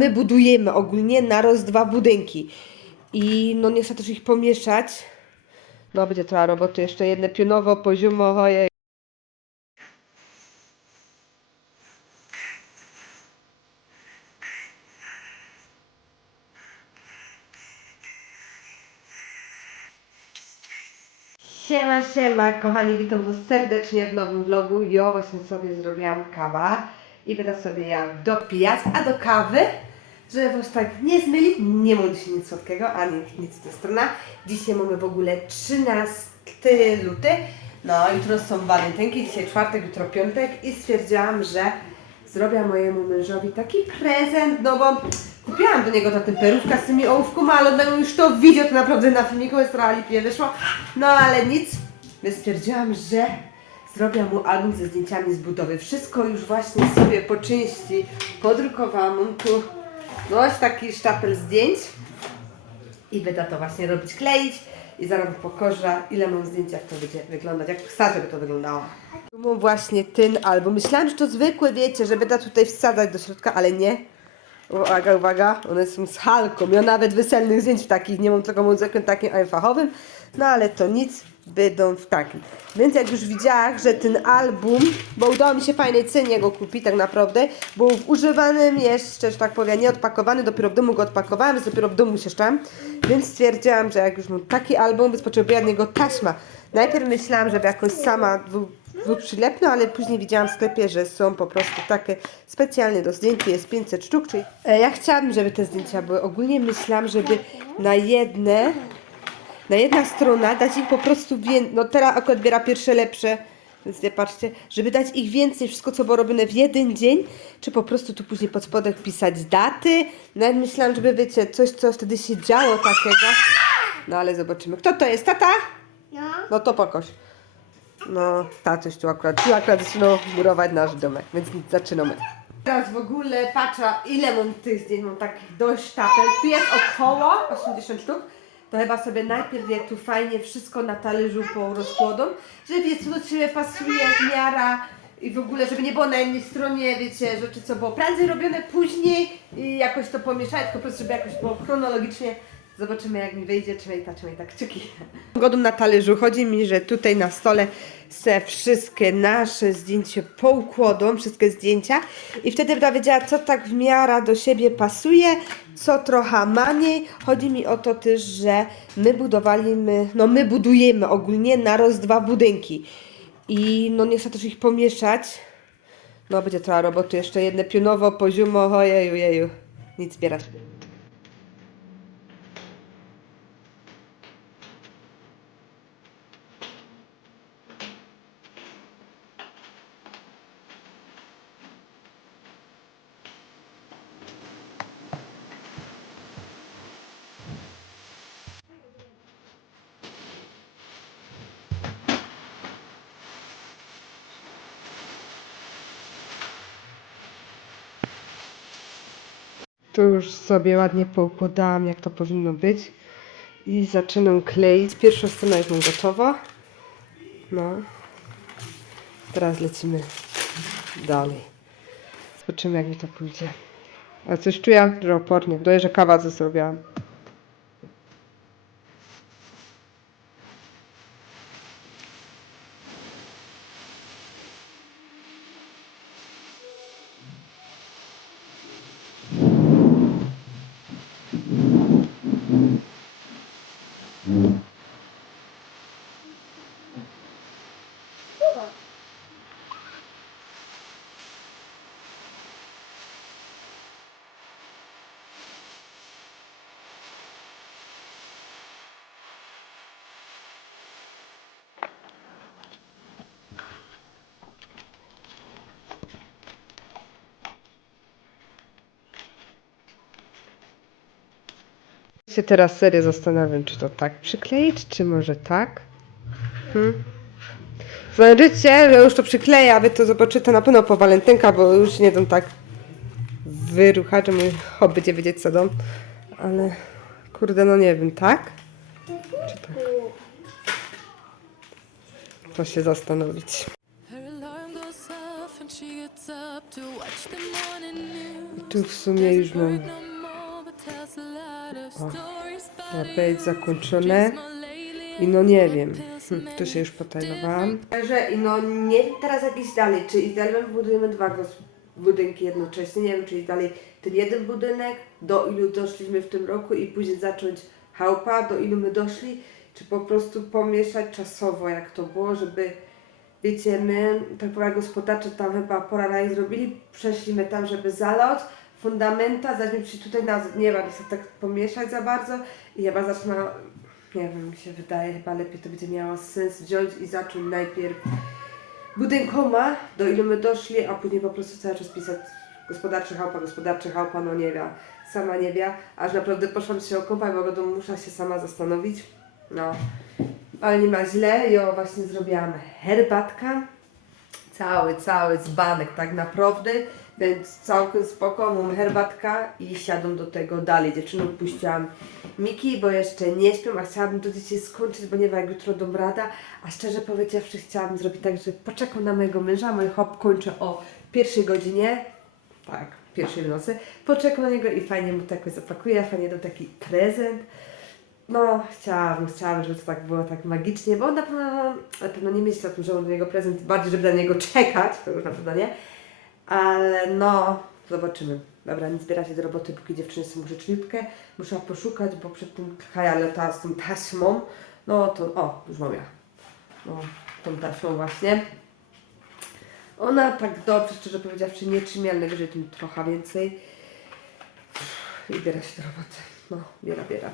my budujemy ogólnie na roz dwa budynki. I no nie chcę też ich pomieszać. No będzie trochę roboty, jeszcze jedne pionowo, poziomowo. Siema, siema, kochani, witam was serdecznie w nowym vlogu. Ja właśnie sobie zrobiłam kawa i będę sobie ja dopijać, a do kawy, żeby was tak nie zmylić, nie ma dzisiaj nic słodkiego, ani nic z tej strony. Dzisiaj mamy w ogóle 13 luty, no jutro są walentynki, dzisiaj czwartek, jutro piątek i stwierdziłam, że zrobię mojemu mężowi taki prezent, no bo kupiłam do niego ta temperówka z tymi ołówkami, ale on już to widział, to naprawdę na filmiku jest trochę wyszło, no ale nic, więc stwierdziłam, że zrobię mu album ze zdjęciami z budowy. Wszystko już właśnie sobie po części podrukowałam, mam tu no jest taki sztapel zdjęć i będę to właśnie robić, kleić i zaraz pokorza, ile mam zdjęć, jak to będzie wyglądać, jak chcę, żeby to wyglądało. Tu mam właśnie ten album. Myślałam, że to zwykłe, wiecie, że będę tutaj wsadzać do środka, ale nie. Uwaga, uwaga, one są z halką. Ja nawet weselnych zdjęć w takich nie mam, tylko mam zwykłym takim, fachowym. No ale to nic, będą w takim. Więc jak już widziałam, że ten album, bo udało mi się fajnej cenie go kupić tak naprawdę, był w używanym jeszcze, że tak powiem, nie odpakowany, dopiero w domu go odpakowałam, więc dopiero w domu się szczam. Więc stwierdziłam, że jak już mam taki album, więc potrzebuję od niego taśma. Najpierw myślałam, żeby jakoś sama dwu- dwuprzylepną, ale później widziałam w sklepie, że są po prostu takie specjalnie do zdjęć, jest 500 sztuk, czyli e, ja chciałabym, żeby te zdjęcia były. Ogólnie myślałam, żeby na jedne na jedna strona dać ich po prostu więcej, no teraz akurat biera pierwsze lepsze, więc nie patrzcie, żeby dać ich więcej, wszystko co było robione w jeden dzień, czy po prostu tu później pod spodem pisać daty. Nawet myślałam, żeby wiecie, coś co wtedy się działo takiego. No ale zobaczymy. Kto to jest? Tata? No. To pokoś. No, tatuś tu akurat, tu akurat zaczynał murować nasz domek, więc zaczynamy. Teraz w ogóle patrzę, ile mam tych zdjęć, mam dość tapel. Tu jest około 80 sztuk. To chyba sobie najpierw je tu fajnie wszystko na talerzu porozkładą, żeby wie co do Ciebie pasuje, miara i w ogóle, żeby nie było na jednej stronie, wiecie, rzeczy co było prędzej robione, później i jakoś to pomieszać, tylko po prostu, żeby jakoś było chronologicznie. Zobaczymy jak mi wyjdzie, trzymaj ta, trzymaj tak kciuki. Godą na talerzu. Chodzi mi, że tutaj na stole se wszystkie nasze zdjęcia poukładą, wszystkie zdjęcia i wtedy będę wiedziała, co tak w miarę do siebie pasuje, co trochę mniej. Chodzi mi o to też, że my budowaliśmy, no my budujemy ogólnie na roz dwa budynki i no nie chcę też ich pomieszać. No będzie trochę roboty, jeszcze jedne pionowo, poziomo, ojeju, jeju, nic zbierać. Tu już sobie ładnie poukładałam, jak to powinno być. I zaczynam kleić. Pierwsza strona już mam gotowa. No. Teraz lecimy dalej. Zobaczymy, jak mi to pójdzie. A coś czuję, że opornie. Doję, że kawa co zrobiłam. Się teraz serio zastanawiam, czy to tak przykleić, czy może tak. Hmm. Że już to przykleję, a wy to zobaczycie na pewno po walentynka, bo już nie dam tak mój hobby będzie wiedzieć co dam. Ale kurde, no nie wiem, tak? Czy tak? To się zastanowić. News. tu w sumie już mam o, być zakończone. I no nie wiem, hm, tu się już potajlowałam. Że i no nie wiem teraz jak iść dalej, czy iść dalej, budujemy dwa budynki jednocześnie, nie wiem czy iść dalej ten jeden budynek, do ilu doszliśmy w tym roku i później zacząć chałupa, do ilu my doszli, czy po prostu pomieszać czasowo jak to było, żeby wiecie, my, tak powiem, gospodarcze tam chyba pora na zrobili, przeszliśmy tam, żeby zalać fundamenta, zanim przyjść tutaj na nie wiem, się tak pomieszać za bardzo. I chyba zaczyna, nie wiem, mi się wydaje, chyba lepiej to będzie miało sens wziąć i zacząć najpierw budynkoma, do ilu my doszli, a później po prostu cały czas pisać gospodarczy chałupa, gospodarczy chałupa, no nie wie, sama nie wie, aż naprawdę poszłam się okąpać, bo będę muszę się sama zastanowić, no. Ale nie ma źle, ja właśnie zrobiłam herbatka, cały, cały dzbanek tak naprawdę, więc całkiem spoko, mam herbatka i siadą do tego dalej. Dziewczynom puściłam Miki, bo jeszcze nie śpią, a chciałabym to dzisiaj skończyć, bo nie wiem, jak jutro dom rada, a szczerze powiedziawszy chciałabym zrobić tak, że poczekam na mojego męża, mój hop kończy o pierwszej godzinie, tak, pierwszej w nocy, poczekam na niego i fajnie mu to jakoś zapakuję, fajnie dam taki prezent. No, chciałabym, chciałabym, żeby to tak było tak magicznie, bo na pewno, na pewno nie myślę o tym, że mam do niego prezent, bardziej, żeby na niego czekać, to już na pewno nie. Ale no, zobaczymy. Dobra, nie zbiera się do roboty, póki dziewczyny są grzeczniutkie. Muszę poszukać, bo przed tym Kaja lata z tą taśmą. No to, o, już mam ja. No, tą taśmą właśnie. Ona tak dobrze, szczerze powiedziawszy, nie czym ja najwyżej tym trochę więcej. I biera się do roboty. No, biera, biera.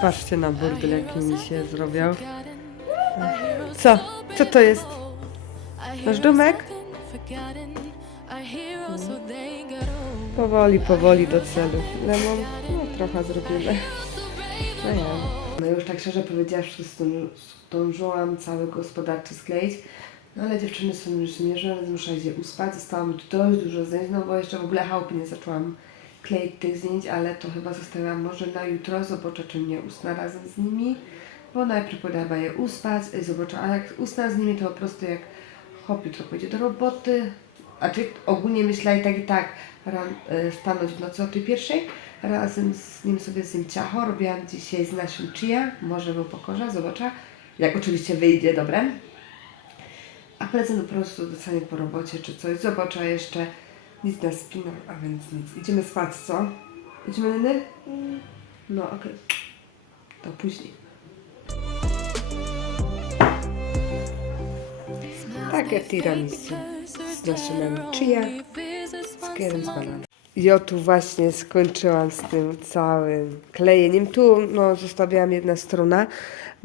Patrzcie na burdel, jaki mi się zrobił. Co? Co to jest? Nasz domek? Powoli, powoli do celu. Lemon? No, trochę zrobimy. No ja. No już tak szczerze powiedziawszy, zdąż- zdążyłam cały gospodarczy skleić. No ale dziewczyny są już zmierzone, muszę je uspać. Zostało mi tu dość dużo zdjęć, no bo jeszcze w ogóle chałupy nie zaczęłam kleić tych zdjęć, ale to chyba zostawiam może na jutro. Zobaczę, czy nie usnę razem z nimi. Bo najpierw potrzeba je uspać i zobaczę, a jak usnę z nimi, to po prostu jak hop jutro pójdzie do roboty. A czy ogólnie myślę i tak i tak ran, y, stanąć w nocy o tej pierwszej. Razem z nim sobie zjem ciacho. Robiłam dzisiaj z naszym chia. Może mu pokorza, zobaczę. Jak oczywiście wyjdzie dobre. A prezent po prostu dostanie po robocie czy coś. Zobaczę jeszcze. Nic na spina, a więc nic. Idziemy spać, co? Idziemy, Neny? No, okej. To później. Takie tiramisu z naszym chia, z kerem z bananem. Ja tu właśnie skończyłam z tym całym klejeniem. Tu no, zostawiałam jedna strona,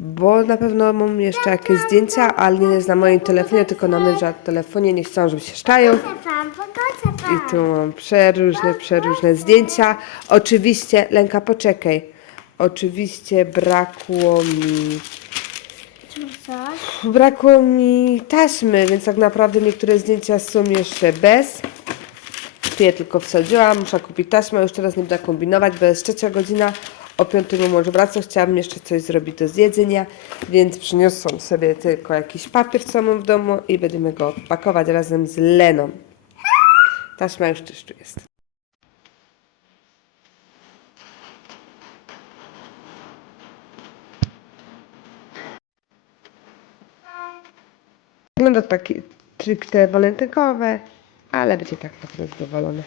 bo na pewno mam jeszcze jakieś zdjęcia, ale nie jest na moim telefonie, tylko na męża telefonie. Nie chcę, żeby się szczają. I tu mam przeróżne, przeróżne zdjęcia. Oczywiście, Lenka, poczekaj. Oczywiście brakło mi Coś? Brakło mi taśmy, więc tak naprawdę niektóre zdjęcia są jeszcze bez. Tu je tylko wsadziłam, muszę kupić taśmę, już teraz nie będę kombinować, bo jest trzecia godzina, o piątej mój mąż wraca, chciałabym jeszcze coś zrobić do zjedzenia, więc przyniosłam sobie tylko jakiś papier, co mam w domu i będziemy go pakować razem z Leną. Taśma już też tu jest. To takie stricte walentynkowe, ale będzie tak naprawdę zadowolone.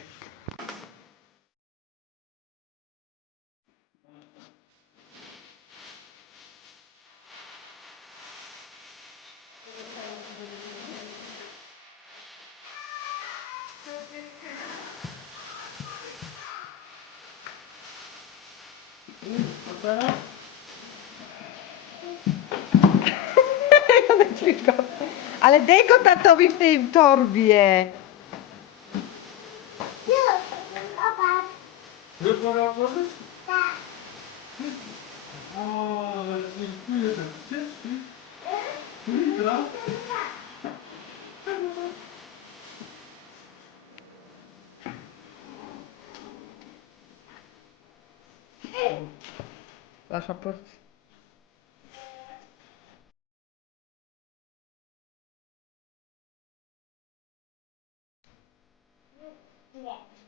Ale daj go tatowi w tej torbie. Nie, papa. Już mogę otworzyć? Tak. O, dziękuję za wcieczki. Litra. Wasza porcja. Yes